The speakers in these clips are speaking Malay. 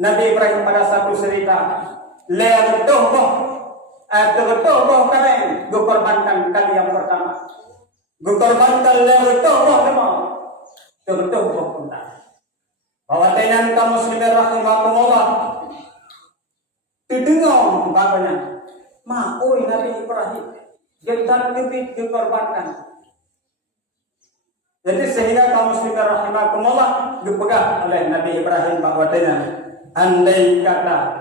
Nabi Ibrahim pada satu cerita, tertubuh kalian, gue korbankan kali yang pertama. Gue korbankan tertubuh semua. Tertubuh pun. Bahwa tenan kaum muslimin rahimahumullah. Didengar bapaknya. Oi Nabi Ibrahim, gentar lebih dikorbankan. Jadi sehingga kaum muslimin rahimahumullah dipegang oleh Nabi Ibrahim bahwa tenan andai kata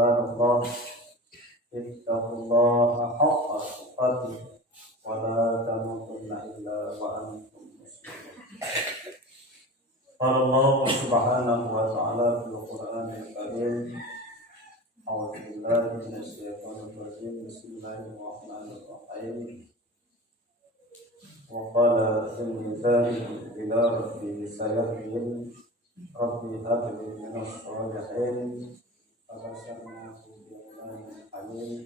Allah ittaqullaha haqqa tuqatih wa la tamutunna illa wa antum muslimun. Allah subhanahu wa ta'ala fil Qur'anil Karim. A'udzu billahi minasy syaithanir rajim. Bismillahirrahmanirrahim. Wa qala inni zahibun ila rabbi sayahdin. Rabbi hab li minas shalihin. فبشرناه بغلام حليم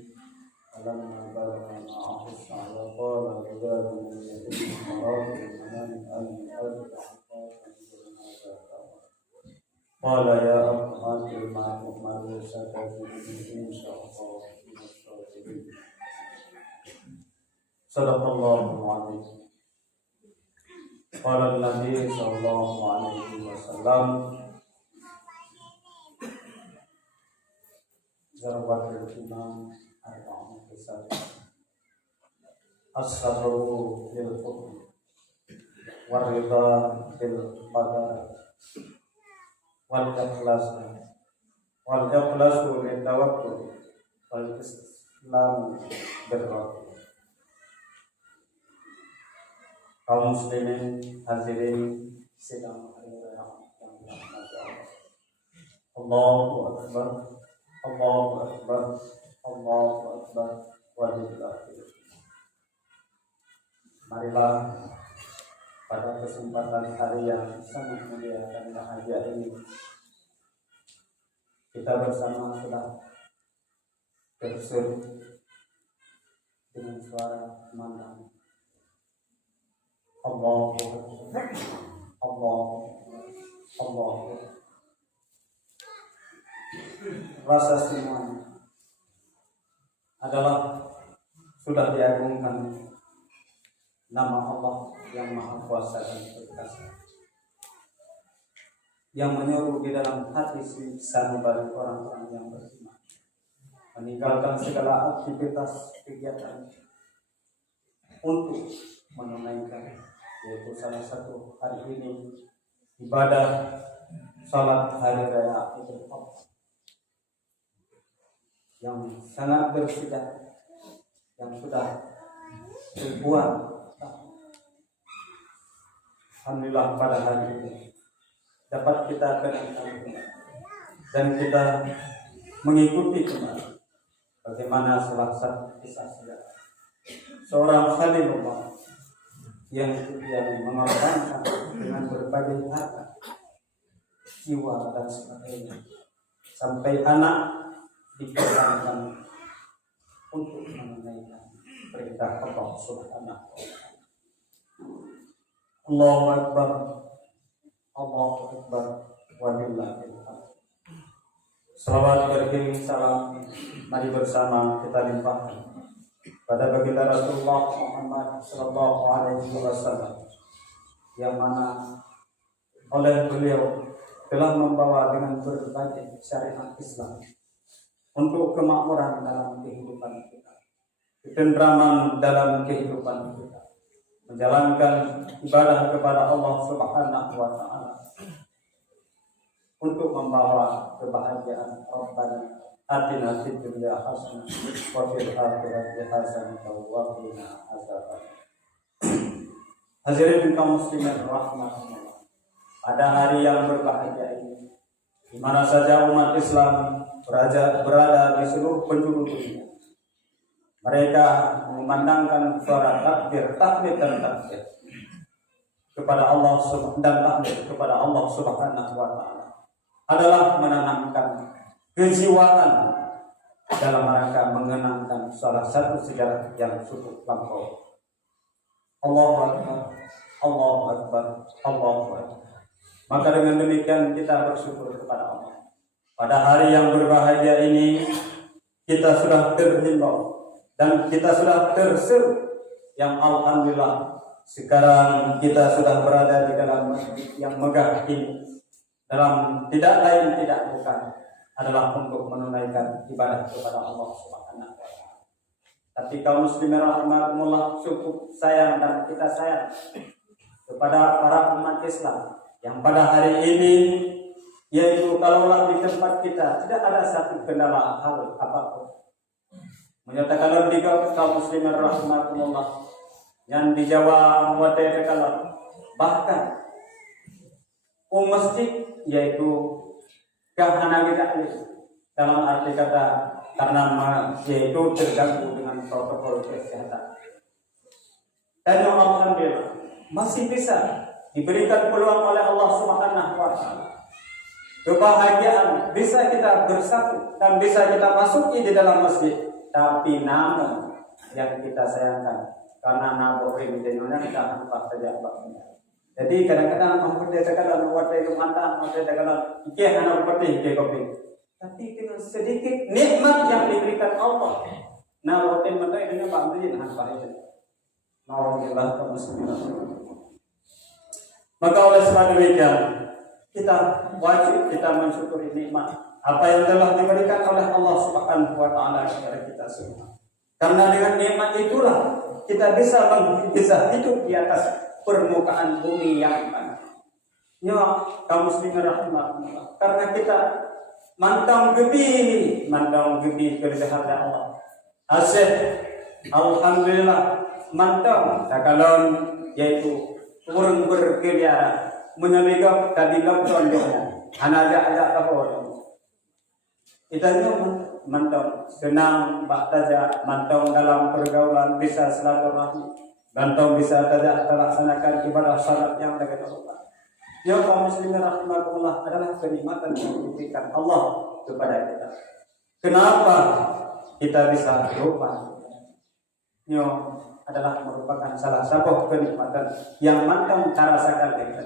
فلما بلغ معه السعي قال عبادي الذين أراد المنام أني أذبحك قال يا أبت ما تؤمر ستجدني إن شاء الله من الصابرين. صدق الله العظيم. قال النبي صلى الله عليه وسلم Zarwatul Imam Arba'un Kisah As-sabru bil hukm Warida bil qadar Wal ikhlasu lil tawakkul Wal islam birrah. Kaum muslimin hadirin sidang hari raya yang dirahmati Allah. Allahu Akbar. Allahu Akbar, Allahu Akbar, walillahil. Marilah pada kesempatan hari yang sangat mulia dan bahagia ini kita bersama sudah berseru dengan suara kumandang Allahu Akbar, Allahu Akbar, Allahu Akbar. Rasa semuanya adalah sudah diagungkan nama Allah yang Maha Kuasa dan Perkasa, yang menyuruh di dalam hati sanubari orang-orang yang beriman meninggalkan segala aktivitas kegiatan untuk menunaikan, yaitu salah satu hari ini ibadah salat hari raya Idul Adha yang sangat bersih, yang sudah ribuan tahun. Alhamdulillah pada hari ini dapat kita kenal dan kita mengikuti kembali bagaimana salah satu kisah sejarah seorang Khalilullah yang mengorbankan dengan berbagai harta, jiwa dan sebagainya, sampai anak dikorbankan untuk menunaikan perintah Allah Subhanahu wa ta'ala. Allahu Akbar, Allahu Akbar, walillahil hamd. Salawat beriring salam mari bersama kita limpahkan pada baginda Rasulullah Muhammad sallallahu alaihi wasallam, yang mana oleh beliau telah membawa dengan berbagai syariat Islam untuk kemakmuran dalam kehidupan kita, ketentraman dalam kehidupan kita, menjalankan ibadah kepada Allah Subhanahu wa ta'ala, untuk membawa kebahagiaan. Rabbana atina fid dunya hasanah wa fil akhirati hasanah wa qina adzabannar. Hadirin kaum muslimin rahmatullah, pada hari yang berbahagia ini, di mana saja umat Islam berada di seluruh penjuru dunia, mereka memandangkan suara takbir dan takbir kepada Allah dan takbir kepada Allah Subhanahu wa ta'ala adalah menanamkan kejiwaan dalam rangka mengenangkan salah satu sejarah yang cukup lampau. Allahu Akbar, Allahu Akbar, Allahu Akbar. Maka dengan demikian kita bersyukur kepada Allah. Pada hari yang berbahagia ini kita sudah terhimbau dan kita sudah terseru yang alhamdulillah sekarang kita sudah berada di dalam masjid yang megah ini, dalam tidak lain tidak bukan adalah untuk menunaikan ibadah kepada Allah Subhanahu wa taala. Tapi kaum muslimin rahimakumullah, cukup sayang dan kita sayang kepada para umat Islam yang pada hari ini, yaitu kalaulah di tempat kita tidak ada satu kendala hal apapun, menyatakan lebih kaum muslimin rahimakumullah yang di Jawa Muatai kalau bahkan masjid yaitu kahana kita dalam arti kata karena yaitu terganggu dengan protokol kesehatan. Dan alhamdulillah masih bisa diberikan peluang oleh Allah Subhanahu wa taala. Kebahagiaan bisa kita bersatu dan bisa kita masuki di dalam masjid. Tapi namun yang kita sayangkan karena naborin di Indonesia kita nampak saja baknya. Jadi kadang-kadang memperdayakan wadah mata, memperdayakan ikeh anak putih ikeh kopi. Tapi dengan sedikit nikmat yang diberikan Allah, nah wadah mata ini bangsa dengan baik. Alhamdulillah kaum muslimin. Maka oleh sebab demikian kita wajib kita mensyukuri nikmat apa yang telah diberikan oleh Allah Subhanahu wa taala kepada kita semua. Karena dengan nikmat itulah kita bisa hidup di atas permukaan bumi yang panas. Ya, kaum muslimin rahimahullah. Karena kita mantang gebi kelebihan Allah. Asyik, alhamdulillah mantang. Sakalon yaitu orang berkeliaran menyebabkan tadi lockdown dia. Anak-anak apa? Itanya mantau senang bak saja, mantau dalam pergaulan bisa silaturahmi, mantau bisa saja terlaksanakan ibadah salat yang dekat Allah. Ya kaum muslimin rahimakumullah adalah kenikmatan yang diberikan Allah kepada kita. Kenapa kita bisa lupa? Ini adalah merupakan salah satu kenikmatan yang mantau cara rasakan kita.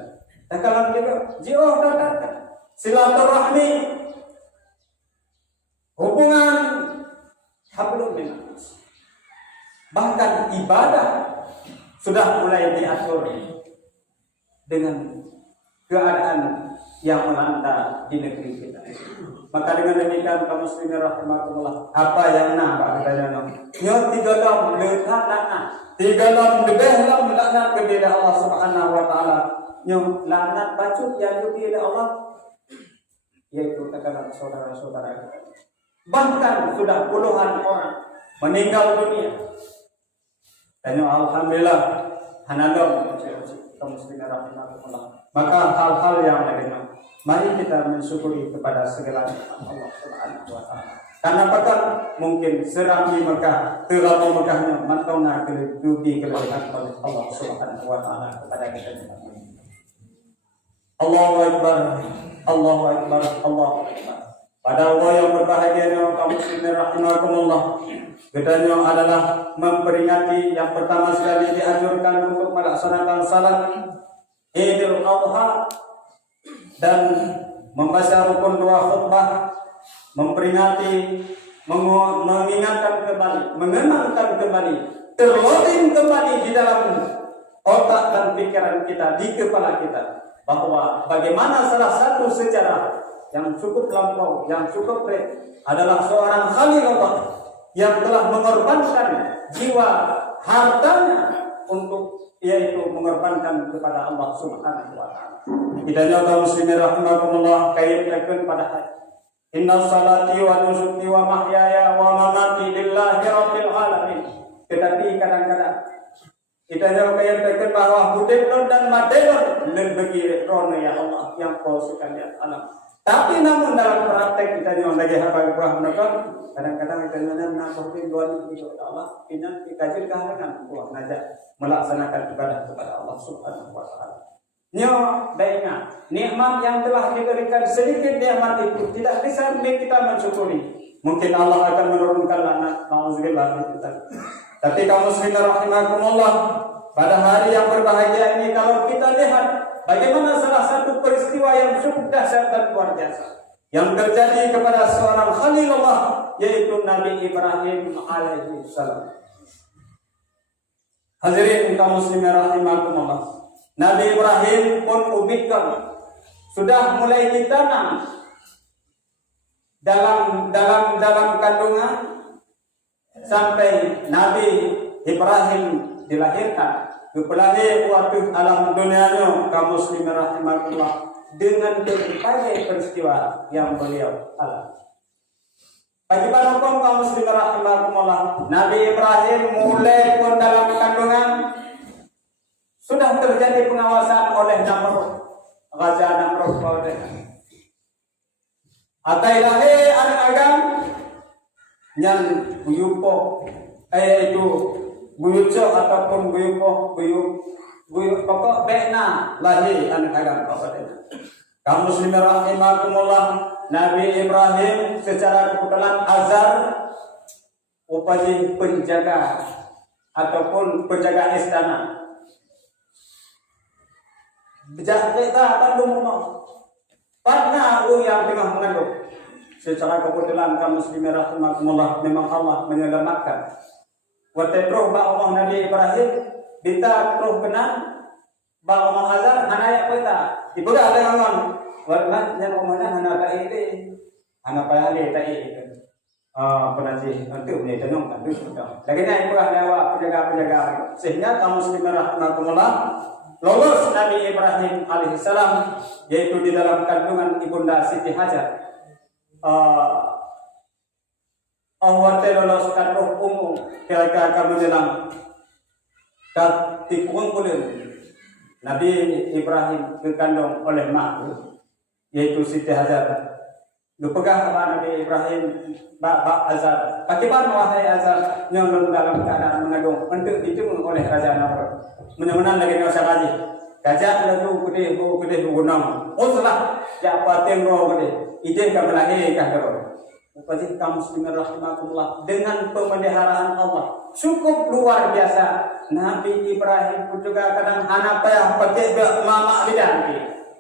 Dan kalau kita jauh datang silaturahmi, hubungan hablum minas. Bahkan ibadah sudah mulai diatur dengan keadaan yang melanda di negeri kita. Maka dengan demikian kaum muslimin rahimakumullah, apa yang nampak katanya nyo tigalam lekat laknat, tigalam debehlam laknat kepada Allah Subhanahu wa taala. Nyo laknat bacut yang kepada Allah yaitu katakan saudara-saudara kita. Bahkan sudah puluhan orang meninggal dunia. Dan alhamdulillah hanadom kaum muslimin rahimakumullah. Maka hal-hal yang lainnya mari kita mensyukuri kepada segala nikmat Allah Subhanahu wa taala. Karena bahkan mungkin serambi Mekah, terapu Mekahnya mantaunya keduduki kelebihan oleh Allah Subhanahu wa taala kepada kita. Allahu Akbar, Allahu Akbar, Allahu Akbar. Pada Allah yang berbahagia kaum muslimin rahimakumullah, keduanya adalah memperingati yang pertama sekali dianjurkan untuk melaksanakan salat Idul Adha dan membaca rukun dua khutbah, memperingati, mengingatkan kembali, mengenangkan kembali, terloading kembali di dalam otak dan pikiran kita, di kepala kita, bahwa bagaimana salah satu sejarah yang cukup lampau, yang cukup adalah seorang Khalilullah yang telah mengorbankan jiwa hartanya untuk yaitu mengorbankan kepada Allah Subhanahu wa taala. Kita kaum muslimin rahimakumullah kaitkan pada ayat Inna salati wa nusuki wa mahyaya wa mamati lillahi rabbil alamin. Tetapi kadang-kadang kita kaitkan bahwa hudud dan madelon lebih rona ya Allah yang kau sekalian alam. Tapi namun dalam praktek kita lagi hafal buah mereka kadang-kadang kita nak berpikir itu Allah ini dikaji kehalangan buah najak melaksanakan ibadah kepada Allah Subhanahu wa taala. Nyo baiknya nikmat yang telah diberikan, sedikit nikmat itu tidak bisa kita mensyukuri. Mungkin Allah akan menurunkan laknat, nauzubillah itu tadi. Tapi kaum muslimin rahimakumullah, pada hari yang berbahagia ini kalau kita lihat bagaimana salah satu peristiwa yang cukup dahsyat dan luar biasa yang terjadi kepada seorang Khalilullah, yaitu Nabi Ibrahim alaihi salam. Hadirin kaum muslimin rahimakumullah, Nabi Ibrahim pun ubikkan sudah mulai ditanam dalam kandungan sampai Nabi Ibrahim dilahirkan. Kepelahir waktu alam dunianya kaum muslimin rahimakumullah dengan berbagai peristiwa yang beliau alami. Bagi para kaum muslimin rahimakumullah, Nabi Ibrahim mulai pun dalam kandungan sudah terjadi pengawasan oleh Namrud, Raja Namrud pada atailahe anak agam yang buyupo itu buyuco ataupun buyupo buyuk pokok bekna lahi anak agam pada kaum muslimin rahimakumullah. Nabi Ibrahim secara kebetulan Azar upaji penjaga ataupun penjaga istana. Bijak kita kandung rumah partner yang tengah mengandung. Secara kebetulan kaum muslimin rahimakumullah, memang Allah menyelamatkan. Waktu roh ba Allah Nabi Ibrahim kita roh kenal ba Allah Azar hanaya kita. Ibu dah ada orang warna yang umumnya hana tak ini hana payah le tak ini. Penajih untuk menyenangkan itu sudah. Lagi ni ibu ada penjaga sehingga kaum muslimin rahimakumullah lolos Nabi Ibrahim alaihissalam, yaitu di dalam kandungan ibunda Siti Hajar. Allah loloskan roh umum ketika kamu dalam tikungkulin Nabi Ibrahim dikandung oleh mak, yaitu Siti Hajar. Dipegang sama Nabi Ibrahim bak Azar. Bagaimana wahai Azar yang dalam keadaan mengandung untuk ditunggu oleh Raja Namrud. Menyamanan lagi nasa kaji. Gajah lalu gede gunung. Uslah siapa tengok gede. Ide kami lahir kahro. Upati kaum muslimin rahimakumullah, dengan pemeliharaan Allah cukup luar biasa. Nabi Ibrahim pun juga kadang anak payah pakai mama bidan.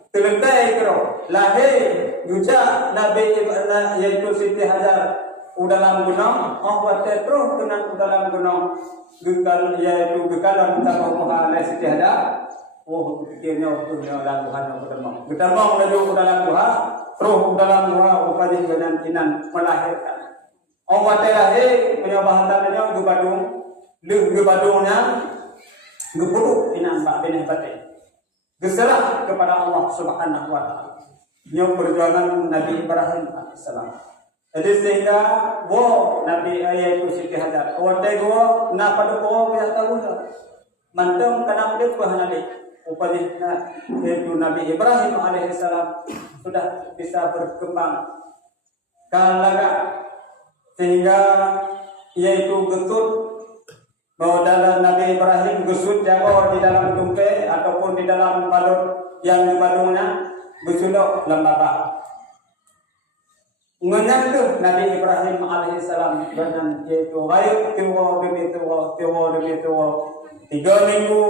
Terlentai kero lahir juga Nabi Ibrahim yaitu Siti Hajar dalam gunung. Allah terus dengan dalam gunung gekal yaitu gekalan Allah Muhammad Siti Hajar. Oh pikirnya dalam Tuhan yang pertama. Kita mau menuju dalam Tuhan, roh dalam Tuhan upaya dengan inan melahirkan. Allah terlahir penyobahannya gebadungnya gebuduk inan bak benih batin. Berserah kepada Allah Subhanahu wa taala. Yang perjuangan Nabi Ibrahim alaihissalam. Jadi sehingga Nabi ayat Siti Hajar. Waktu go nak pada go dia tahu dah. Mandam kana dia Tuhan Ali. Upaya yaitu Nabi Ibrahim alaihissalam sudah bisa berkembang kalaga sehingga yaitu getut bahwa dalam Nabi Ibrahim gesut jago di dalam tumpe ataupun di dalam balut yang dibadungnya bersuluk lembaba. Mengenai itu Nabi Ibrahim alaihissalam dengan yaitu baik tiwa demi tiwa 3 minggu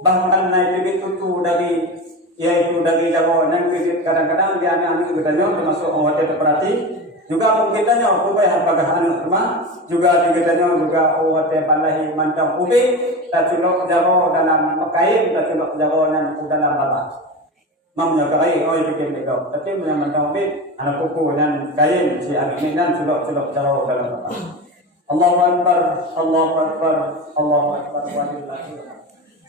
bahkan naik begitu dari yaitu dari jago yang kadang-kadang dia ambil gedanya termasuk awat terperhati juga mungkin tanya upaya apakah anak rumah juga digedanya juga awat balahi mantap ubi tak culok jago dalam kain tak culok jago dan dalam baba mamnya kai itu bikin bego tapi mantap ubi anak kuku dan kain si anak ini dan culok jago dalam baba. Allahu Akbar, Allahu Akbar, Allahu Akbar walillahi.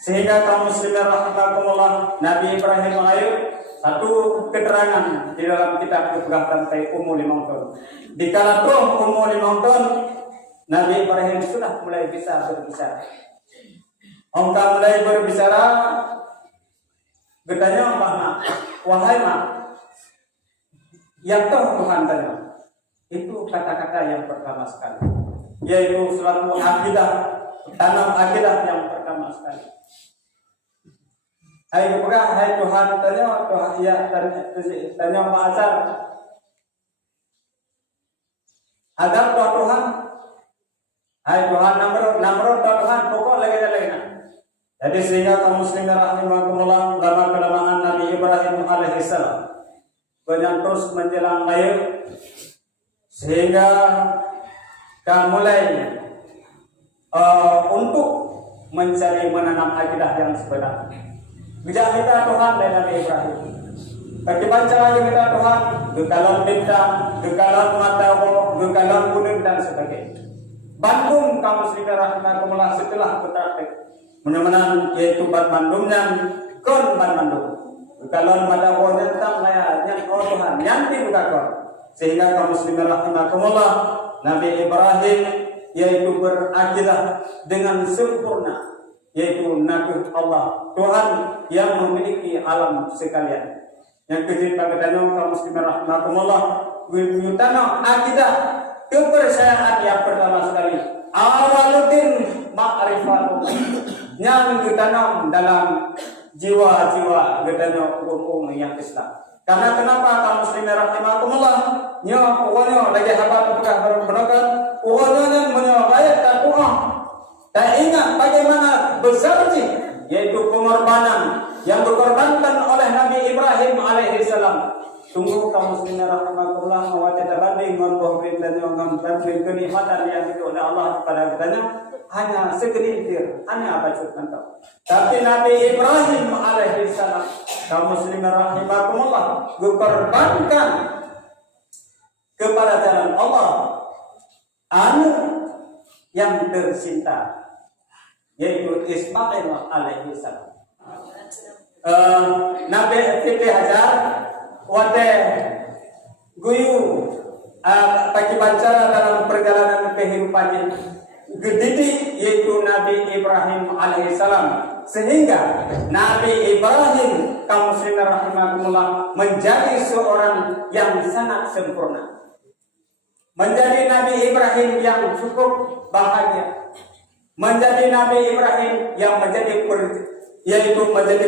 Sehingga kaum muslimin rahimakumullah, Nabi Ibrahim mengayuh satu keterangan di dalam kitab dipegang rantai umur 5 tahun. Di kala umur 5 tahun, Nabi Ibrahim sudah mulai bisa berbicara. Engkau mulai berbicara, bertanya mak, wahai mak, yang tahu Tuhan tanya. Itu kata-kata yang pertama sekali, yaitu suatu akidah, tanam akidah yang pertama sekali. Hai buka, hai Tuhan tanya, Tuhan ya tanya Pak Azhar. Azhar Tuhan. Hai Tuhan nomor Tuhan pokok lagi. Jadi sehingga kaum muslimin rahimakumullah lama kelamaan Nabi Ibrahim alaihissalam banyak terus menjelang lahir sehingga mulai untuk mencari menanam akidah yang sebenarnya. Bijak kita Tuhan dan Nabi Ibrahim. Bagi pancara kita Tuhan, gekalan bintang, gekalan matahari, gekalan gunung dan sebagainya. Bandung kaum muslimin rahimakumullah setelah berpraktek mudah-mudahan yaitu ban Bandungnya kon ban Bandung. Gekalan matahari tentang yang Tuhan yang dibukakan sehingga kaum muslimin rahimakumullah Nabi Ibrahim yaitu berakidah dengan sempurna. Yaitu Nabi Allah Tuhan yang memiliki alam sekalian. Yang ketiga katanya kaum muslimin rahimakumullah wujudana akidah kepercayaan yang pertama sekali awaluddin ma'rifatullah yang ditanam dalam jiwa-jiwa katanya umum yang Islam. Karena kenapa kaum muslimin rahimakumullah pokoknya lagi habat bukan berberokan pokoknya menyobayat takwa. Dan ingat bagaimana besarnya yaitu pengorbanan yang dikorbankan oleh Nabi Ibrahim alaihissalam. Tunggu kaum muslimin rahimakumullah wa tatabanding dengan dan dengan kenikmatan yang itu oleh Allah kepada kita hanya segelintir, hanya apa cukup. Tapi Nabi Ibrahim alaihissalam kaum muslimin rahimakumullah dikorbankan kepada jalan Allah yang tercinta yaitu Ismail alaihissalam. Nabi Siti Hajar wate guyu bagi pancara dalam perjalanan kehidupannya gedidik yaitu Nabi Ibrahim alaihissalam sehingga Nabi Ibrahim kaum muslimin rahimakumullah menjadi seorang yang sangat sempurna. Menjadi Nabi Ibrahim yang cukup bahagia. Menjadi Nabi Ibrahim yang menjadi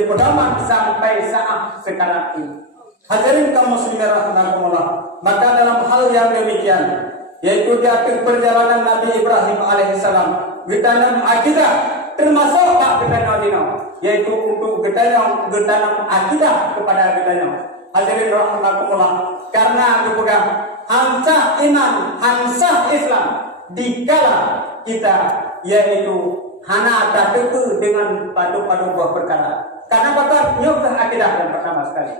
pedoman sampai saat sekarang ini. Hadirin kaum muslimin rahimakumullah. Maka dalam hal yang demikian yaitu di akhir perjalanan Nabi Ibrahim alaihissalam ditanam akidah termasuk Pak Getanyo yaitu untuk getanam akidah kepada getanyo. Hadirin rahimakumullah karena dipegang hansah iman, hansah Islam dikala kita yaitu hana tateku dengan padu-padu buah perkara. Karena bakal nyok akidah yang pertama sekali.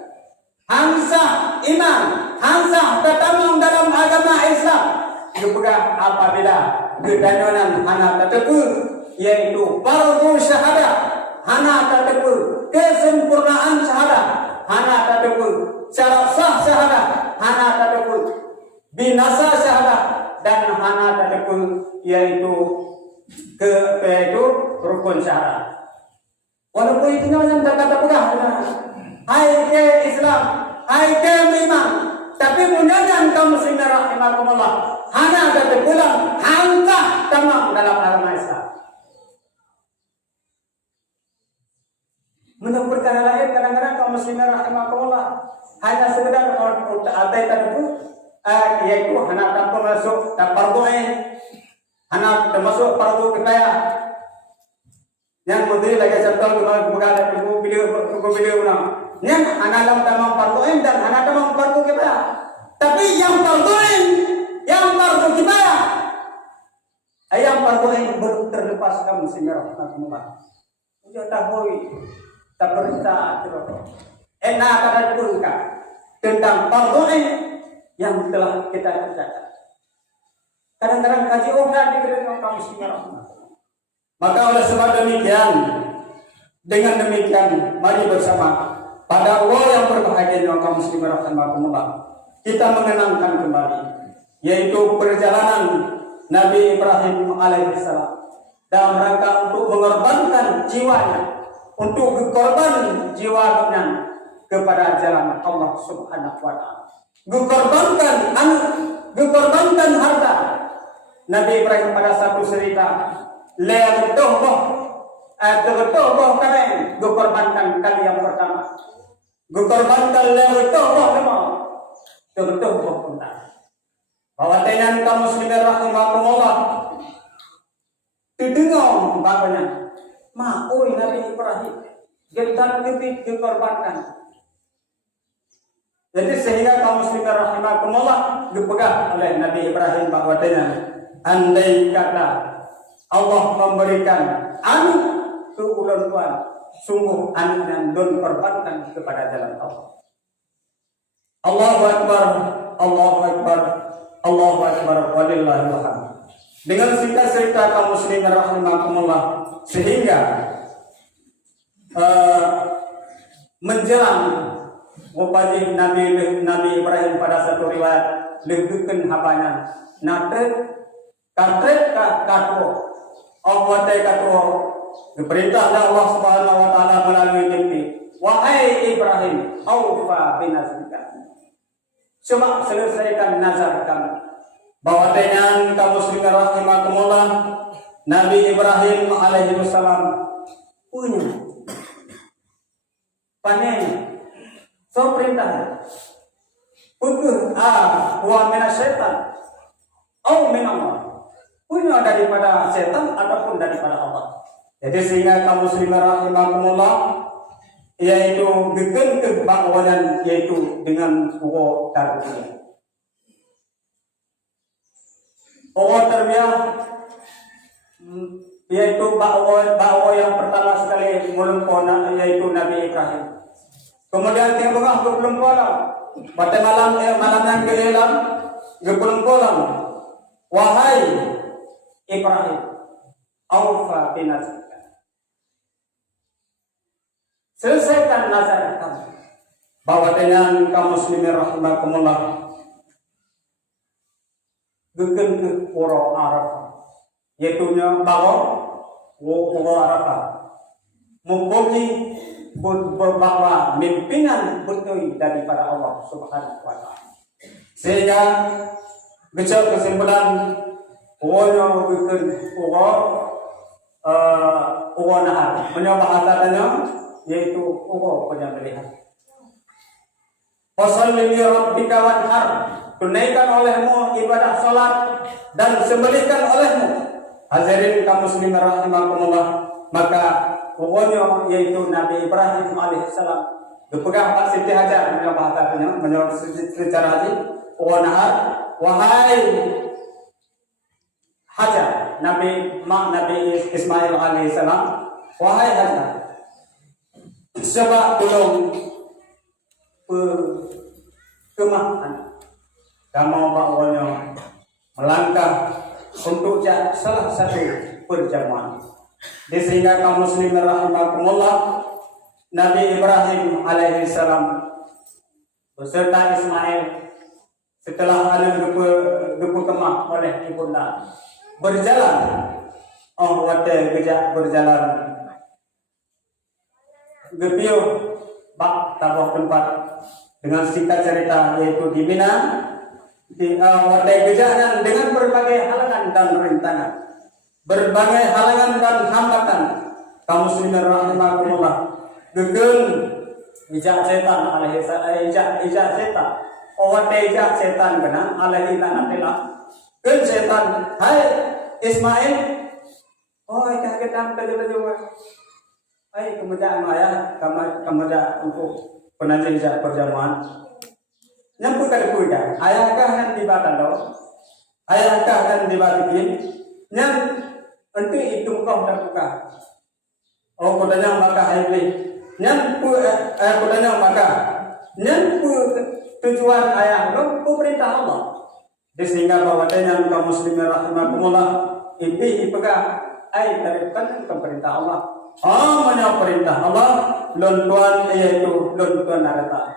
Hansah iman, hansah tatamang dalam agama Islam dipegang apabila gedanyonan hana tateku yaitu fardu syahadah, hana tateku kesempurnaan syahadah, hana tateku syarat sah syahadah, hana tateku binasa syahadah dan hana tateku yaitu rukun syahadat. Walaupun itu yang kata pegang, hai ke Islam, hai ke iman, tapi mudah-mudahan kaum muslimin rahimakumullah hana ada terpulang hanta tamam dalam agama Islam. Menurut perkara lain kadang-kadang kaum muslimin rahimakumullah hanya sekedar altai tadi yaitu hana tanpa masuk dan fardu ain termasuk fardu kifayah yang mesti lagi contoh kalau bukan video yang anak dalam tamam fardu ain dan anak tamam fardu kifayah. Tapi yang fardu ain, yang fardu kifayah, yang fardu ain baru terlepas kamu muslimin rahimakumullah. Sudah tahu tak perintah terus. Enak pada pulka tentang fardu ain yang telah kita kerjakan. Kadang-kadang kaji orang diberikan kaum muslimin rahimakumullah. Maka oleh sebab demikian, dengan demikian mari bersama pada Allah yang berbahagia kaum muslimin rahimakumullah kita mengenangkan kembali yaitu perjalanan Nabi Ibrahim alaihissalam dalam rangka untuk mengorbankan jiwanya, untuk berkorban jiwanya kepada jalan Allah Subhanahu wa taala. Dikorbankan anak, dikorbankan harta. Nabi Ibrahim pada satu cerita, "La tuhbah Betul boh kami korbankan kali yang pertama. Korbankan yang betul boh memang. Betul boh punta. Bahwa tenan kaum muslimin rahimahumullah. Didengar bapaknya. Oi Nabi Ibrahim. Gentan lebih dikorbankan. Jadi sehingga kaum muslimin rahimahumullah dipegang oleh Nabi Ibrahim bahwasanya andai kata Allah memberikan anak ke ulun tuan, sungguh anak yang don korbankan kepada jalan Allah. Allahu Akbar, Allahu Akbar, Allahu Akbar, walillahil hamd. Dengan singkat cerita kaum muslimin rahimahumullah sehingga menjelang wafat Nabi Ibrahim pada satu riwayat lebihkan habanya nate katret katwo Allah katwo diperintah Allah Subhanahu wa taala melalui mimpi, wahai Ibrahim aufa binazrika, coba selesaikan nazar kamu. Bahwa dengan kaum muslimin rahimahumullah Nabi Ibrahim alaihi wasallam punya panen so perintah putus wa minasyaitan au minallah, punya daripada setan ataupun daripada Allah. Jadi sehingga kaum muslimin rahimahumullah yaitu bikin kebakwanan yaitu dengan ugo tarbiyah. Ugo tarbiyah yaitu bakwa yang pertama sekali melumpona yaitu Nabi Ibrahim. Kemudian tiba-tiba belum pulang. Pada malam yang keelam belum pulang. Wahai Ibrahim, aufa binazrika, selesaikan nazar kamu. Bahwa dengan kaum muslimin rahimahumullah bikin ke Pura Arafah, yaitu bahwa Pura Arafah mempunyai bahwa mimpinan betul daripada Allah Subhanahu wa taala. Sehingga kecil kesimpulan uwonya bikin uwo nahar, bahasanya yaitu uwo penyembelihan. Fasholli li rabbika wanhar, tunaikan olehmu ibadah salat dan sembelihkan olehmu. Hadirin kaum muslimin rahimakumullah, maka pokoknya yaitu Nabi Ibrahim alaihissalam dipegang Pak Siti Hajar bahasanya menurut secara haji nahar, wahai Hajar, Nabi Ismail alaihissalam, wahai Hajar, coba tolong kemahan kamu bawanya melangkah untuk salah satu perjamuan. Sehingga kaum muslimin rahimahumullah Nabi Ibrahim alaihissalam beserta Ismail setelah anak gepu kemah oleh ibunda berjalan berjalan gepiu bak tabuh tempat. Dengan singkat cerita yaitu di Mina di wadai gejanan dengan berbagai halangan dan rintangan, berbagai halangan dan hambatan. Kaum muslimin rahimahumullah gegeng ijak setan alaihi ijak setan wadai ijak setan kena alaihi lanatila gen setan, hai Ismail, kagetan juga hai kemudian ayah kemudian untuk penajam perjamuan nyampu kali kuda ayahkah kan dibatalo ayahkah kan dibatikin nyam untuk itu kau terbuka kudanya maka aibli nyampu kudanya maka nyampu tujuan ayah lo perintah Allah. Sehingga bahwasanya kaum muslimin rahimahumullah itu pegang teripkan ke perintah Allah. Mana perintah Allah lontuan yaitu lontuan narata.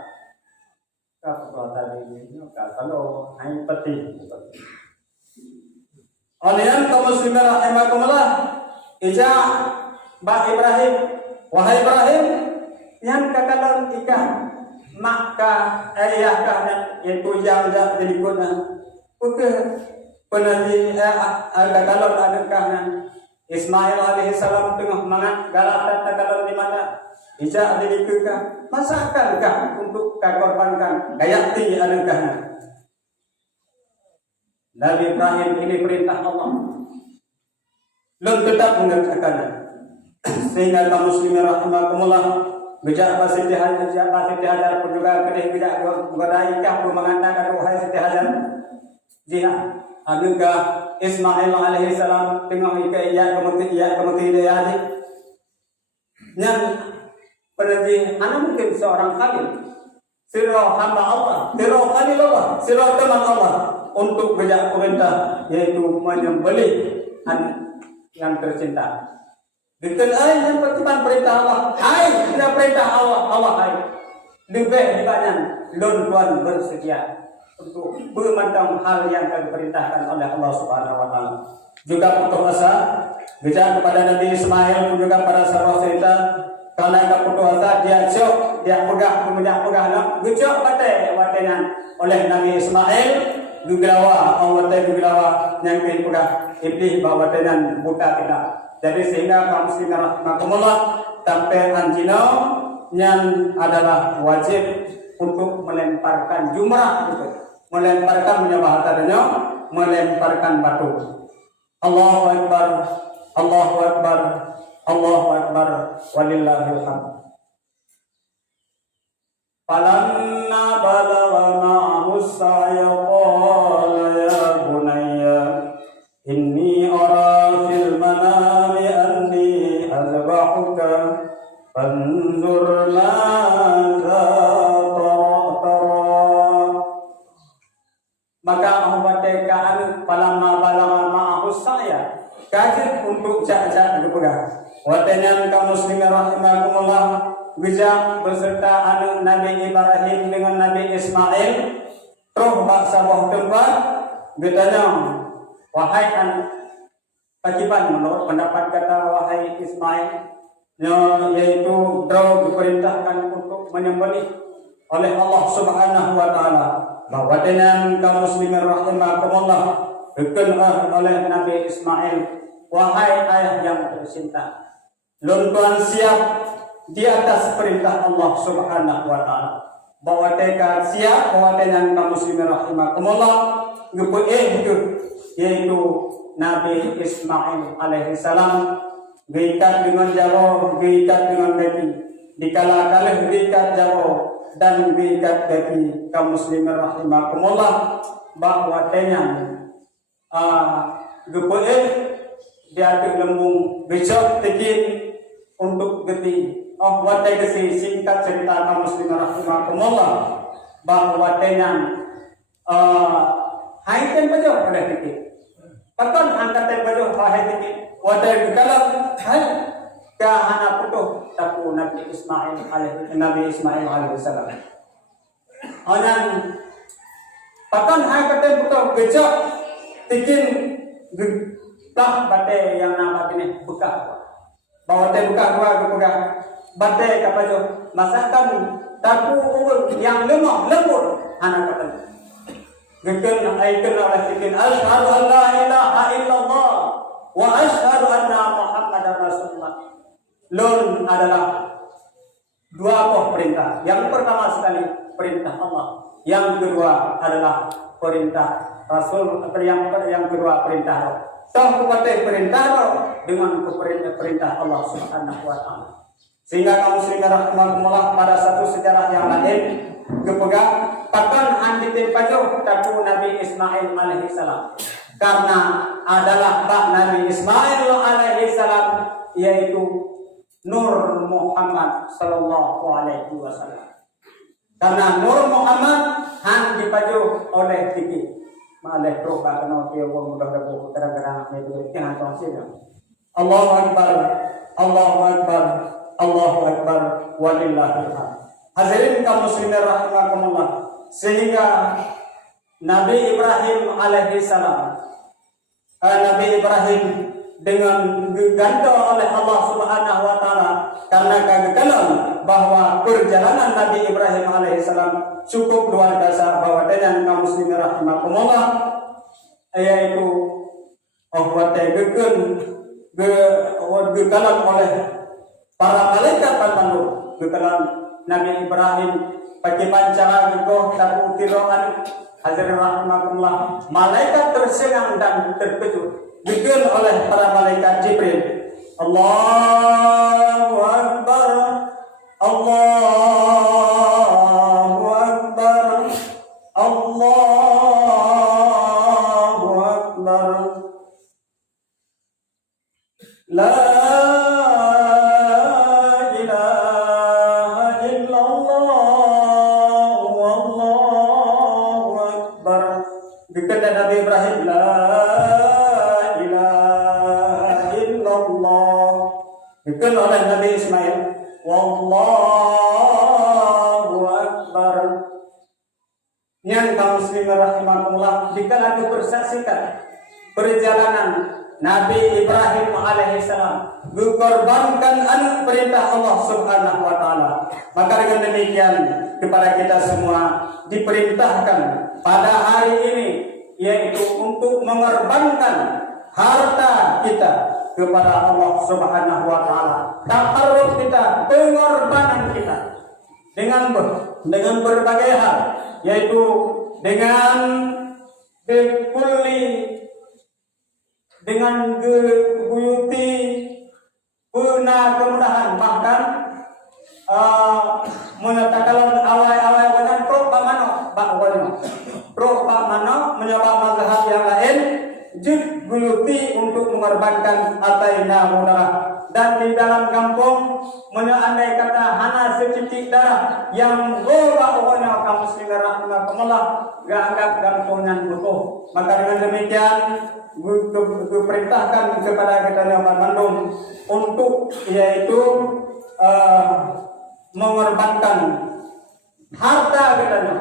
Kalau tadi ini kalau hanya peti. Oleh kaum muslimin rahimahumullah, ija Mbak Ibrahim, wahai Ibrahim, yang kakalan ikan maka ayahkah yaitu yang jadi guna. Oke, penaji kakalan adakah Ismail alaihissalam tengah mangat galak dan takalan di mata. Ija ada dikekah, masakankah untuk korbankan gayati adakah? Nabi Ibrahim ini perintah Allah. Belum tetap mengatakan. Sehingga kaum muslimin rahimakumullah bijak Siti Hajar pun juga kedih bijak godai kah pun mengatakan wahai Siti Hajar, jika adakah Ismail alaihissalam tengah ia kemudian dia yang berarti anak mungkin seorang khalil, sirah hamba Allah, sirah khalil Allah, sirah teman Allah untuk bijak perintah yaitu menyembelih anak yang tercinta. Dikenai yang perintah Allah, hai tidak perintah Allah hai. Lebih dibanding lon tuan bersedia untuk memandang hal yang akan diperintahkan oleh Allah Subhanahu wa taala. Juga putus asa bicara kepada Nabi Ismail juga pada sebuah cerita karena putus asa dia pegang anak gejok batenya oleh Nabi Ismail duglawa yang pegang iblis bawa dengan buta tidak. Jadi sehingga kaum muslimin rahimakumullah sampai anjino yang adalah wajib untuk melemparkan jumrah itu. Melemparkan menyembah tadinya, melemparkan batu. Allahu Akbar, Allahu Akbar, Allahu Akbar, walillahil hamd. Falamma balagha ma'ahu as-sa'ya qala ya bunayya inni ara fil manami anni azbahuka fanzur madza maka ahwatekaan palamma balama ma'ahus saya kaji untuk jaga juga watenyan kaum muslimin rahimakumullah bijak beserta anak Nabi Ibrahim dengan Nabi Ismail terus baksa buah tempat bertanya wahai anak kewajiban menurut pendapat kata wahai Ismail yaitu terus diperintahkan untuk menyembelih oleh Allah Subhanahu wa taala. Bahwa dengan kaum muslimin rahimakumullah dikenal oleh Nabi Ismail, wahai ayah yang tercinta, luntuan siap di atas perintah Allah Subhanahu wa taala. Bahwa tekad siap bahwa dengan kaum muslimin rahimakumullah itu yaitu Nabi Ismail alaihissalam diikat dengan jauh, diikat dengan beti, dikala-kala diikat jauh dan diikat bagi kaum muslimin rahimakumullah bahwa dengan dia lembung besok tikin untuk geti watai gesi singkat cerita kaum muslimin rahimakumullah bahwa dengan hai ten bajo oleh tikin paton angkat bajo hai tikin watai kalau hai kahana putuh tapu Nabi Ismail alaihissalam. Onan paton hai kate putuh becok tikin lah bate yang nama ini buka. Bawa te buka gua bate kapajo masakan tapu yang lemah lembut anak kata. Geken aikan oleh tikin asyhadu an la ilaha illallah wa asyhadu anna Muhammadar Rasulullah. Lon adalah dua buah perintah. Yang pertama sekali perintah Allah. Yang kedua adalah perintah Rasul. Yang kedua perintah Roh. Toh kepada perintah Roh dengan perintah Allah Subhanahu wa taala. Sehingga kaum muslimin rahimakumullah pada satu sejarah yang lain kepegang pakan anditin pajo taku Nabi Ismail alaihissalam. Karena adalah bak Nabi Ismail alaihissalam yaitu Nur Muhammad sallallahu alaihi wasallam. Karena Nur Muhammad han dipaju oleh tiki. Malih roba kena dia mudah-mudahan kadang-kadang itu kan tafsir. Allahu akbar. Allahu akbar. Allahu akbar walillahil hamd. Hadirin kaum muslimin rahimakumullah. Sehingga Nabi Ibrahim alaihissalam Nabi Ibrahim dengan digantung oleh Allah Subhanahu wa taala karena kegagalan bahwa perjalanan Nabi Ibrahim alaihissalam cukup luar biasa bahwa dengan kaum muslimin rahimakumullah yaitu wate gegen gekalan oleh para malaikat panpandu gekalan Nabi Ibrahim pakai pancara gitu tabu tiroan hadir rahmatullah malaikat tersengang dan terkejut dikel oleh para malaikat Jibril. Allahu Akbar, Allahu Akbar, Allahu Akbar. La ilaha illallah wallahu akbar. Dikata Nabi Ibrahim la ilaha illallah. Dikata oleh Nabi Ismail wallahu akbar. Yang kaum muslimin rahimakumullah, dikala dipersaksikan perjalanan Nabi Ibrahim alaihissalam mengorbankan anak perintah Allah Subhanahu wa taala. Maka dengan demikian kepada kita semua diperintahkan pada hari ini yaitu untuk mengorbankan harta kita kepada Allah Subhanahu wa taala. Takarruf kita, pengorbanan kita dengan berbagai hal yaitu dengan bikulli dengan gebuyuti puna kemudahan bahkan menyatakan awal-awal dengan pro pamano mencoba mazhab yang lain jud guyuti untuk mengorbankan ataina mudalah dan di dalam kampung andai kata hana setitik darah yang goba ohona kaum muslimin rahimakumullah gak anggap kampungan butuh. Maka dengan demikian gue perintahkan kepada kita yang Bandung untuk yaitu mengorbankan harta katanya,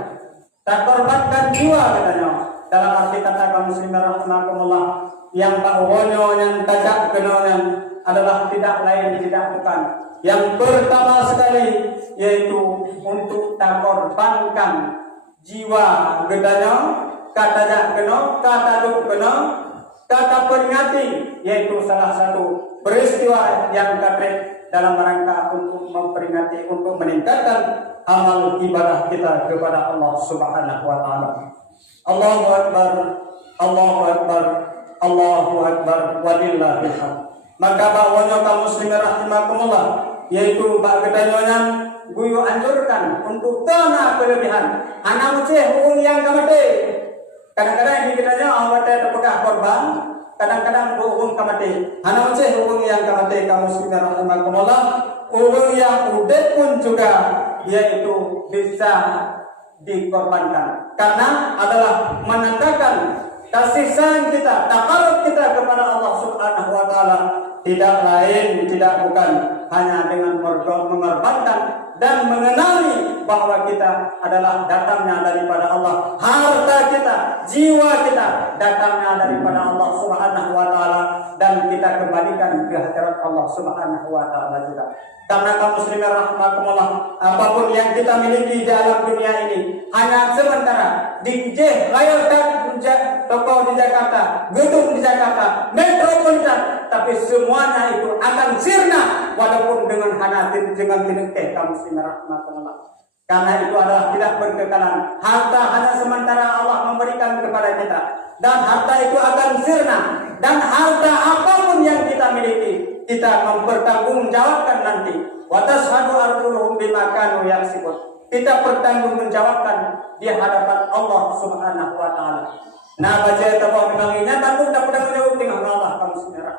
tak korbankan jiwa katanya. Dalam arti kata kaum muslimin rahimakumullah yang bahwonyo yang tajak kenongan adalah tidak lain tidak bukan. Yang pertama sekali yaitu untuk tak korbankan jiwa katanya, kata kena, kata duk kena, kata peringati yaitu salah satu peristiwa yang konkret dalam rangka untuk memperingati untuk meningkatkan amal ibadah kita kepada Allah Subhanahu wa taala. Allahu akbar, Allahu akbar, Allahu akbar walillahil hamd. Maka bawanya kaum muslimin rahimakumullah yaitu bak kedanyonya guyu anjurkan untuk tanah kelebihan anak uceh yang kamate. Kadang-kadang di kitanya awak terpegah korban, kadang-kadang hukum kamate. Anak uceh hukum yang kamate kaum muslimin rahimakumullah, hukum yang udah pun juga yaitu bisa dikorbankan karena adalah menandakan kasih sayang kita, takarruf kita kepada Allah Subhanahu wa taala, tidak lain tidak bukan hanya dengan mengorbankan dan mengenali bahwa kita adalah datangnya daripada Allah. Harta kita, jiwa kita datangnya daripada Allah Subhanahu wa taala dan kita kembalikan ke hadirat Allah Subhanahu wa taala juga. Karena kaum muslimin rahimakumullah, apapun yang kita miliki di alam dunia ini hanya sementara. Di layar toko di Jakarta, gedung di Jakarta, metropolitan, tapi semuanya itu akan sirna walaupun dengan dengan tineke kaum muslimin rahimakumullah. Karena itu adalah tidak berkekalan. Harta hanya sementara Allah memberikan kepada kita dan harta itu akan sirna dan harta apapun yang kita miliki kita mempertanggungjawabkan nanti. Wa tashhadu arjuluhum bima kanu yaksibun. Kita bertanggungjawabkan di hadapan Allah Subhanahu wa taala. Nah, baca tabah menanginya Bandung tak pernah menjawab dengan Allah kamu semerah.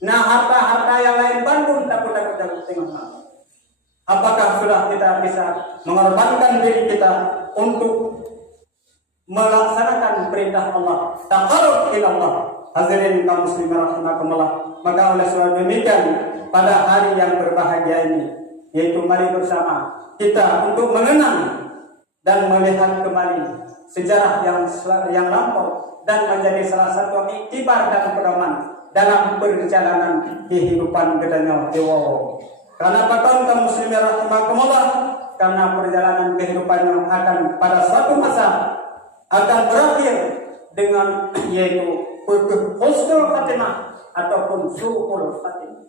Nah, harta-harta yang lain Bandung tak pernah menjawab dengan Allah. Apakah sudah kita bisa mengorbankan diri kita untuk melaksanakan perintah Allah? Taqarrub ila Allah. Hadirin kaum muslimin rahimakumullah. Maka oleh sebab demikian pada hari yang berbahagia ini yaitu mari bersama kita untuk mengenang dan melihat kembali sejarah yang lampau dan menjadi salah satu iktibar dan pedoman dalam perjalanan kehidupan kedanya dewa. Karena kaum muslimin rahimakumullah, karena perjalanan kehidupannya akan pada suatu masa akan berakhir dengan yaitu husnul khatimah, ataupun su'ul khatimah.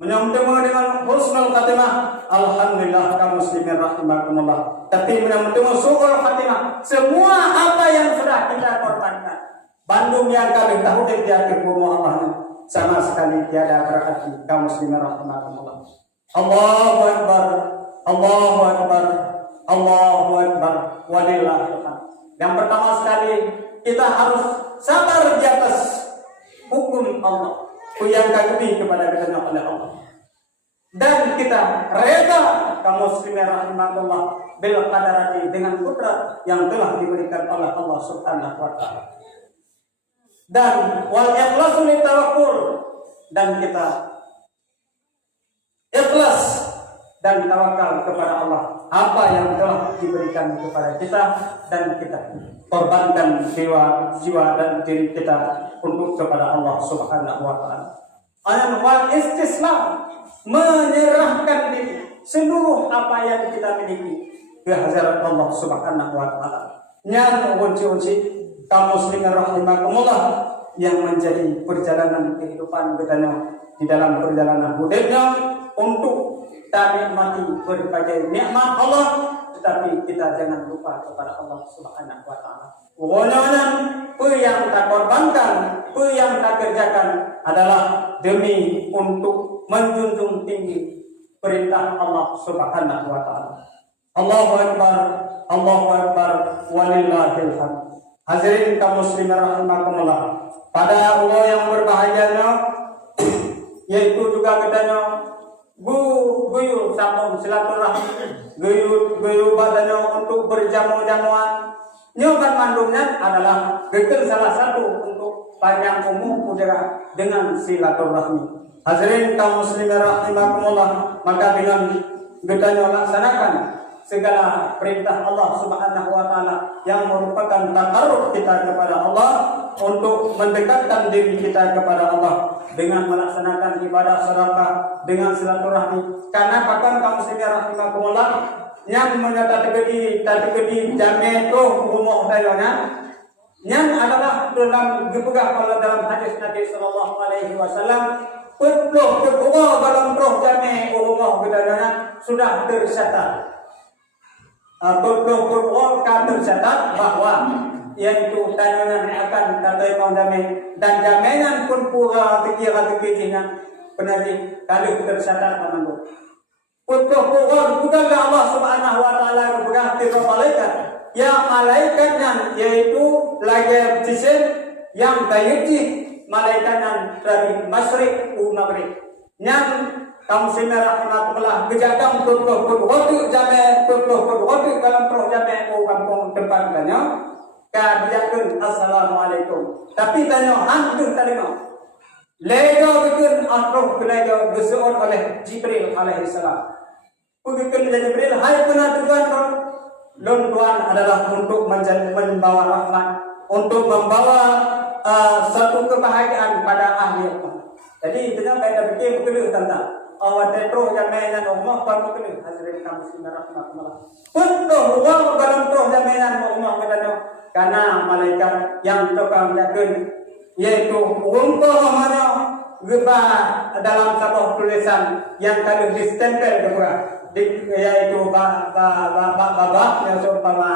Menyambung dengan husnul khatimah, alhamdulillah kaum muslimin rahimakumullah. Tapi menyambung su'ul khatimah, semua apa yang sudah kita korbankan, bandung yang kami tahu di akhir umur Allah sama sekali tiada berarti kaum muslimin rahimakumullah. Allahu akbar, Allahu akbar, Allahu akbar, walillahil hamd. Yang pertama sekali kita harus sabar di atas hukum Allah yang kagumi kepada kita oleh Allah, dan kita reda kaum muslimin rahimakumullah bil qadarati dengan kudrat yang telah diberikan oleh Allah Subhanahu wa taala, dan wal ikhlasu litawakkul, dan kita ikhlas dan tawakal kepada Allah apa yang telah diberikan kepada kita, dan kita korbankan jiwa dan diri kita untuk kepada Allah Subhanahu wa taala. Wal istislam, menyerahkan diri seluruh apa yang kita miliki ke hadirat Allah Subhanahu wa taala. Yang unci-unci kaum muslimin rahimakumullah yang menjadi perjalanan kehidupan kita di dalam perjalanan hidupnya untuk kita nikmati berbagai nikmat Allah, tetapi kita jangan lupa kepada Allah Subhanahu wa taala. Pokoknya apa yang kita korbankan, apa yang kita kerjakan adalah demi untuk menjunjung tinggi perintah Allah Subhanahu wa taala. Allahu akbar, Allahu akbar, walillahil hamd. Hadirin kaum muslimin rahimakumullah. Pada Allah yang berbahagianya, yaitu juga katanya guyur sambung silaturahmi, guyur badannya untuk berjamu-jamuan. Nyoban mandumnya adalah gekel salah satu untuk panjang umur udara dengan silaturahmi. Hadirin kaum muslimin rahimakumullah, maka dengan getanya laksanakan segala perintah Allah Subhanahu wa taala yang merupakan takarruf kita kepada Allah, untuk mendekatkan diri kita kepada Allah dengan melaksanakan ibadah sedekah dengan silaturahmi. Karena bahkan kaum muslimin rahimakumullah yang menyatakan tadi jame tu rumah dayana yang adalah dalam dipegang oleh dalam hadis Nabi sallallahu alaihi wasallam, penuh kebuah dalam roh jame rumah dayana sudah tercatat. Beberapa tercatat bahwa yaitu tanyanan akan kata Imam Jamil, dan jaminan pun pura tekira-tekirinya penaji kalau tercatat teman-teman. Untuk pura bukanlah Allah Subhanahu wa taala berkata kepada malaikat, yang malaikatnya yaitu lagi jisim yang dayuji malaikatnya dari masyrik u maghrib. Yang kaum muslimin rahimakumullah kejagaan waktu jame waktu dalam roh jame kampung depan tanya kadiakun assalamualaikum, tapi tanya hantu tanya lego bikin roh lego disuruh oleh Jibril alaihi salam. Begitu Jibril, hai penatuan Tuhan adalah untuk membawa rahmat, untuk membawa satu kebahagiaan pada akhir. Jadi itu yang kita fikir betul tentang awal roh jaminan Allah kalau betul hadirin kaum muslimin rahimakumullah. Untuk ruang dalam roh jaminan Allah katanya, karena malaikat yang tukang yakin yaitu untuk mana geba dalam satu tulisan yang kalau distempel juga yaitu babak yang seumpama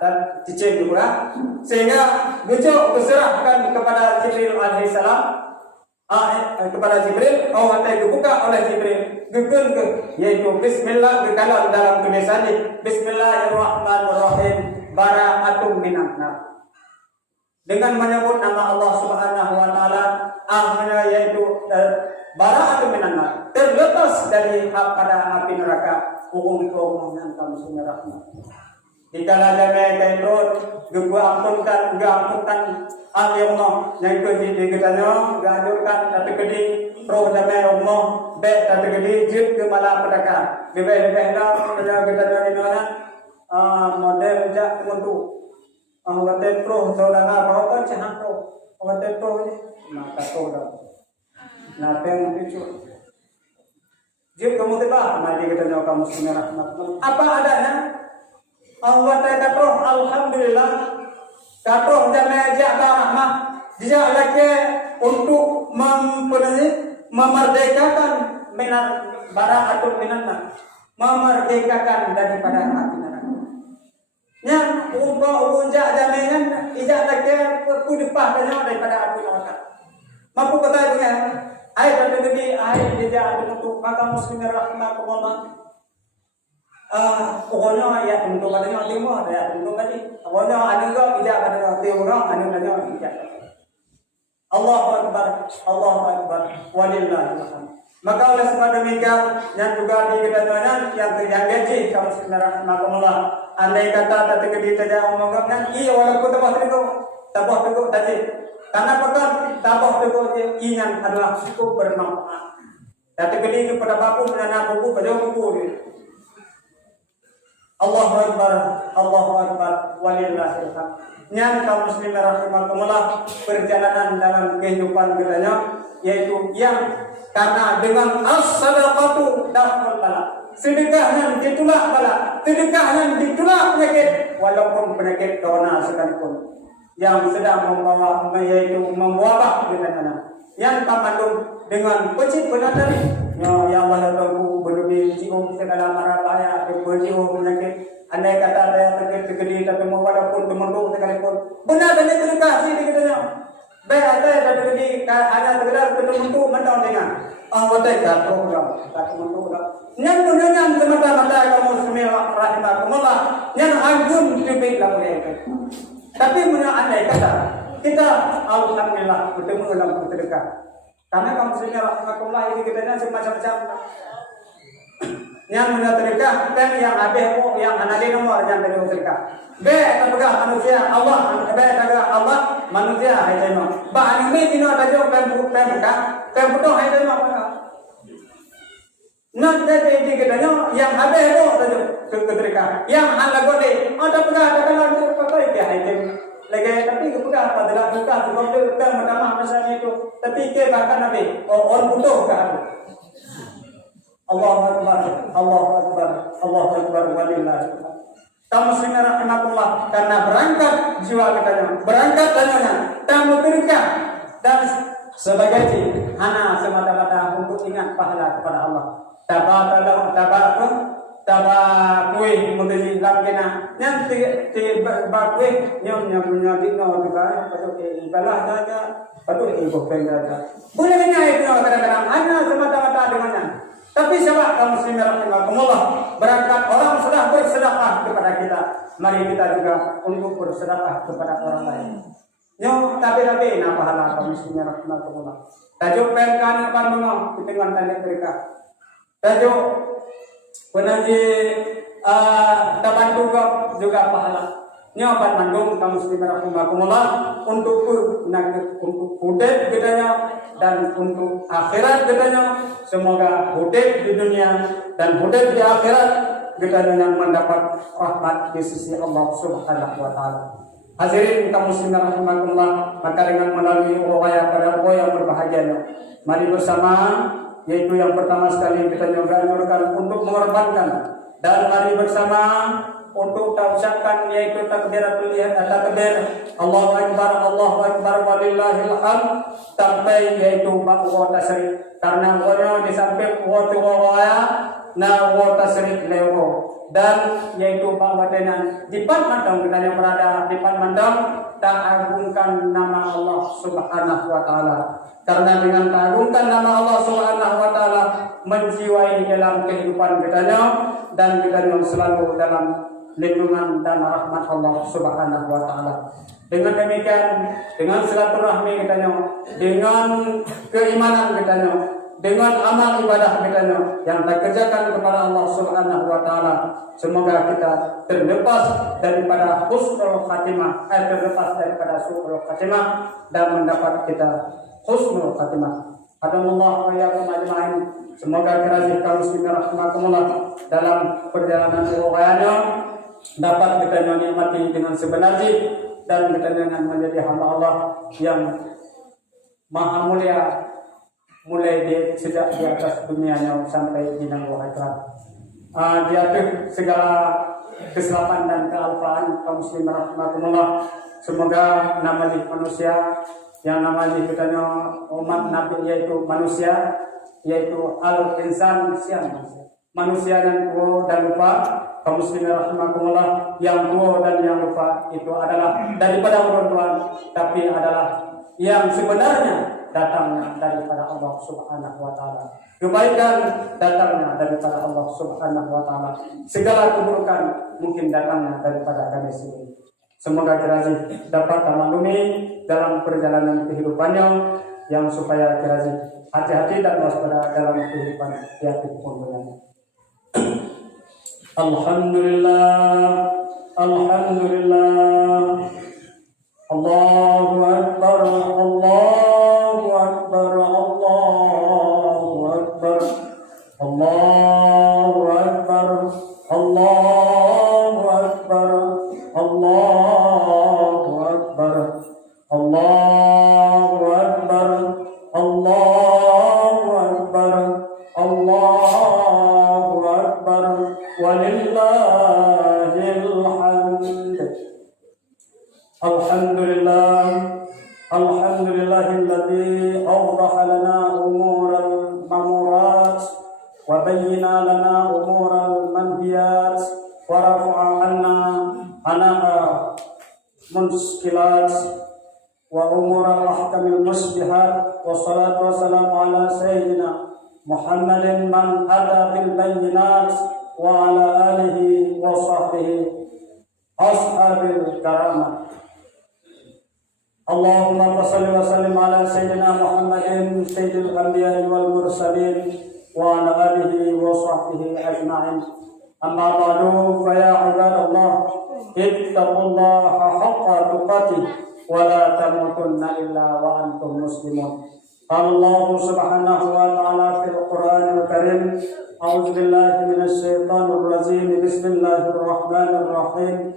dan cicing juga, sehingga besok diserahkan kepada Jibril alaihi salam, kepada Jibril, dibuka oleh Jibril, yaitu Bismillah kalau dalam tulisannya Bismillahirrahmanirrahim, bara'atun minan nar. Dengan menyebut nama Allah Subhanahu wa taala, yaitu bara'atun minan nar, terlepas dari pada api neraka. Umum yang kamu semua rahmat. Dikala damai kainrod, gua ampunkan ahli Allah yang kedua katanya, gajukan tapi kedua roh damai Allah, bet tapi kedua jid ke malah pedaka. Lebih dah katanya di mana model jak untuk awat roh saudara roh kan cahang roh, awat roh ni maka saudara. Napeng itu. Jika kamu tiba, mari kita nyawa kamu semua rahmat. Apa adanya? Allah kata roh, alhamdulillah. Kata roh jamaah rahmat. Dia lagi untuk memerdekakan bara atau minatna, memerdekakan daripada api neraka. Yang unja jaminan ijak lagi pudipah daripada api neraka. Mampu kata dengan ayat dan gede ayat dia untuk maka muslimin rahimakumullah. Pokoknya ayat untuk katanya timur ya untuk tadi. Pokoknya anu kok ijak katanya timur anu katanya ijak. Allahu Akbar, walillahil hamd. Maka oleh sebab demikian yang juga di kedatangan yang gaji kaum muslimin rahimakumullah. Andai kata tadi kita jangan ngomongkan iya walaupun tabah itu tadi. Karena pekan tabah itu inyan adalah cukup bermanfaat. Tapi kediri pada baku menanam buku pada buku ini. Allahu Akbar, walillahil hamd. Yang kaum muslimin rahimakumullah perjalanan dalam kehidupan kita yaitu yang karena dengan as-sadaqatu daf'ul bala. Sedekah yang ditolak bala, sedekah yang ditolak penyakit walaupun penyakit corona sekalipun yang sedang yaitu memwabah di mana. Yang tamadun dengan pecik benar tadi. Ya Allah tahu berlebih cium segala mara bahaya bercium penyakit. Andai kata ada tergedi tapi walaupun tementuk sekalipun benar tadi terkasih di kitanya. Baik ada tergedi ada sekedar tementuk mentau dengan watai katu tementuk. Yang mendengar semata-mata kaum muslimin rahimakumullah yang agung tibik lah mereka. Tapi andai kata kita alhamdulillah bertemu dalam sedekah. Karena kaum muslimin rahimakumullah ini kitanya semacam-macam. Yang menerika dan yang habis yang anali nomor yang dari sedekah. B tabaga manusia Allah, B tabaga Allah manusia hai demo. Ba ini dino tajo pembuka hai demo. Nanti di kitanya yang habis itu tajo sedekah. Yang halagode ada pegang pakai ke hai demo. Lagi tapi kepada adalah kita sebagai kita pertama misalnya itu tapi ke bahkan nabi orang butuh kan. Allahu Akbar walillahil hamd. Kaum muslimin rahimakumullah karena berangkat jiwa kita berangkat danyanya tamu berkah dan sebagai hana semata-mata untuk ingat pahala kepada Allah. Tabakui mudli lakena yang bakui yang punya dino juga patut ibalah saja patut ibu pengaja boleh itu kadang-kadang hanya semata-mata dengannya. Tapi siapa kaum muslimin rahimakumullah berangkat orang sudah bersedekah kepada kita, mari kita juga untuk bersedekah kepada orang lain. Tapi pahala kaum muslimin rahimakumullah. Tajuk pengkan panduno dengan tanda mereka. Tajuk penaji tabantu juga pahala. Nyoban mandung kaum muslimin rahimakumullah untuk hudep kitanya dan untuk akhirat kitanya. Semoga hudep di dunia dan hudep di akhirat kita dengan mendapat rahmat di sisi Allah Subhanahu wa taala. Hadirin kaum muslimin rahimakumullah, maka dengan melalui upaya pada yang berbahagia, mari bersama yaitu yang pertama sekali kita anjurkan untuk mengorbankan dan mari bersama untuk ucapkan yaitu takbir Allahu Akbar walillahil hamd sampai yaitu wa tasrif karena orang di samping wa tasrif lewo dan yaitu bawadenan di mandang kita yang berada di mandang tak agungkan nama Allah Subhanahu wa taala karena dengan mengagungkan nama Allah Subhanahu wa taala menjiwai dalam kehidupan kita dan kita selalu dalam lindungan dan rahmat Allah Subhanahu wa taala. Dengan demikian, dengan silaturahmi kita dengan keimanan kita dengan amal ibadah kita yang kita kerjakan kepada Allah Subhanahu wa taala, semoga kita terlepas daripada husnul khatimah, terlepas daripada su'ul khatimah dan mendapat kita husnul khatimah. Hadallahu wa iyyakum ajma'in. Semoga kiranya kaum muslimin rahimakumullah dalam perjalanan rohaninya dapat kita nikmati dengan sebenarnya dan kita dengan menjadi hamba Allah yang maha mulia mulai sejak di atas dunianya sampai di akhirat. Diatur segala kesilapan dan kealpaan kaum muslimin rahimakumullah Semoga namanya manusia yang namanya kitanya umat Nabi yaitu manusia, yaitu al-insan siang manusia dan tua dan lupa, kaum muslimin rahimakumullah, yang tua dan yang lupa itu adalah daripada Tuhan, tapi adalah yang sebenarnya datangnya daripada Allah Subhanahu wa taala. Kebaikan datangnya daripada Allah Subhanahu wa taala. Segala keburukan mungkin datangnya daripada kami sendiri. Semoga Kirazi dapat termaklumi dalam perjalanan kehidupannya, yang supaya Kirazi hati-hati dan waspada dalam kehidupan tiap-tiap pembulannya. Alhamdulillah, alhamdulillah. Allahu akbar, Allahu akbar, Allahu akbar, Allahu akbar, Allahu akbar, Allahu akbar, Allahu akbar, Allahu akbar, Allahu akbar, walillahil hamd. Alhamdulillah, alhamdulillahilladzi awdaha lana umural mamurat wa bayyana lana umural manhiyat wa rafa'a anna munskilat wa umural ahkamil musbihat wa salatu wa salamu ala sayyidina Muhammadin man hada bil bayyinat wa ala alihi wa sahbihi ashabil karamah. Allahumma salli wa sallim ala sayyidina Muhammadin sayyidil anbiya'i wal mursalin wa ala alihi wa sahbihi ajma'in. Amma ba'du, fa ya ibadallah, ittaqullaha haqqa tuqatih wa la tamutunna illa wa antum muslimun. Allah subhanahu wa ta'ala fil Qur'anil Karim, a'udzu billahi minasy syaithanir rajim, bismillahir rahmanir rahim.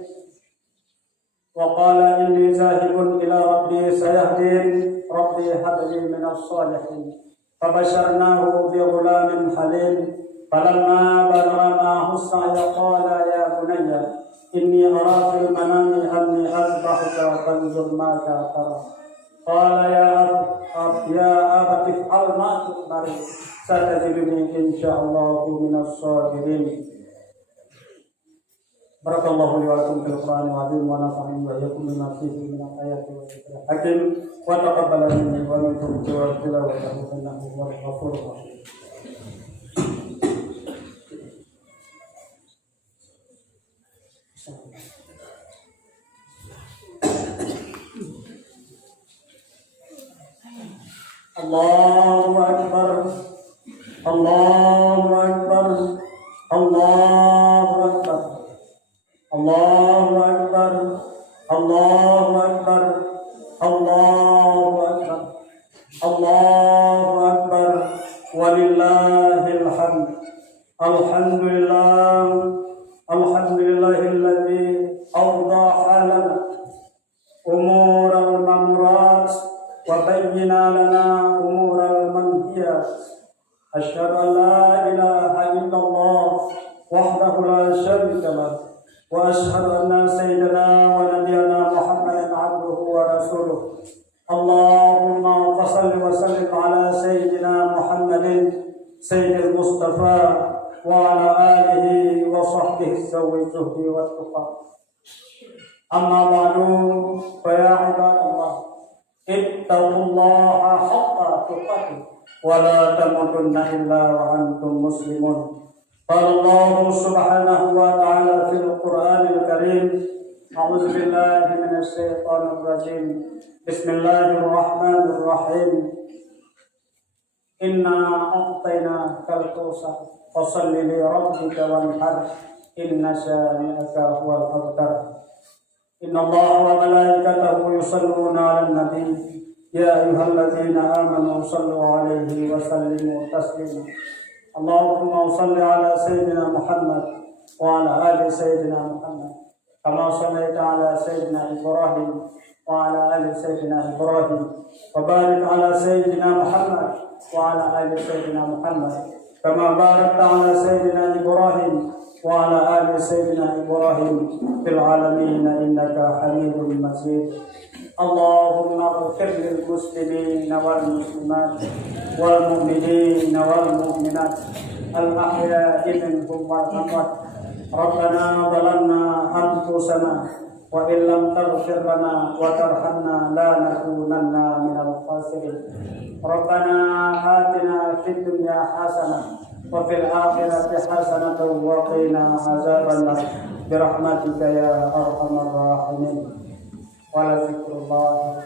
وقال إني ذاهب إلى ربي سيهدين ربي هب لي من الصالحين فبشرناه بغلام حليم فلما بلغ معه السعي قال يا بني إني أرى في المنام أني أذبحك فانظر ماذا ترى قال يا أبت افعل ما تؤمر ستجدني إن شاء الله من الصابرين. Barakallahu li wa lakum fil Qur'anil azim wa nafa'ani wa iyyakum bima fihi min al-ayati wa dhikril hakim wa taqabbal minni wa minkum tilawatahu innahu huwal ghafurur rahim. Allahu akbar, Allahu akbar, Allahu akbar, Allahu akbar, Allahu akbar, Allahu akbar, Allahu akbar, walillahil hamd. Alhamdulillah, alhamdulillahilladzi awdaha lana umural mamurat wa bayyana lana umural manhiyat. Asyhadu an la ilaha illallah wahdahu la syarika lah wa asyhadu anna sayyidana wa nabiyyana Muhammadan abduhu wa rasuluh. Allahumma shalli wa sallim ala sayyidina Muhammadin sayyidil Mustafa wa ala alihi wa sahbihi zawi zuhdi wa tuqa. Amma ba'du, fa ya ibadallah, ittaqullaha haqqa tuqatih wa la tamutunna illa wa antum muslimun. Qala Allah subhanahu wa ta'ala fil Qur'anil Karim, a'udzu billahi minasy syaithanir rajim. Bismillahirrahmanirrahim. Inna a'tayna kal kautsar fasalli li rabbika wanhar inna syani'aka huwal abtar. Inna Allaha wa malaikatahu yusalluna 'alan nabi ya ayyuhalladzina amanu sallu 'alaihi wa sallimu taslima. Allahumma shalli 'ala sayyidina Muhammad wa 'ala ali sayyidina Muhammad kama shallaita 'ala sayyidina Ibrahim wa 'ala ali sayyidina Ibrahim wa barik 'ala sayyidina Muhammad wa 'ala ali sayyidina Muhammad كما باركت على سيدنا إبراهيم وعلى آل سيدنا إبراهيم في العالمين إنك حميد مجيد. اللهم اغفر للمسلمين والمسلمات والمؤمنين والمؤمنات الأحياء منهم والأموات. ربنا ظلمنا أنفسنا وإن لم تغفر لنا وترحمنا لنكونن من الخاسرين. ربنا آتنا في الدنيا حسنة وفي الآخرة حسنة وقنا عذاب النار برحمتك يا أرحم الراحمين. ولذكر الله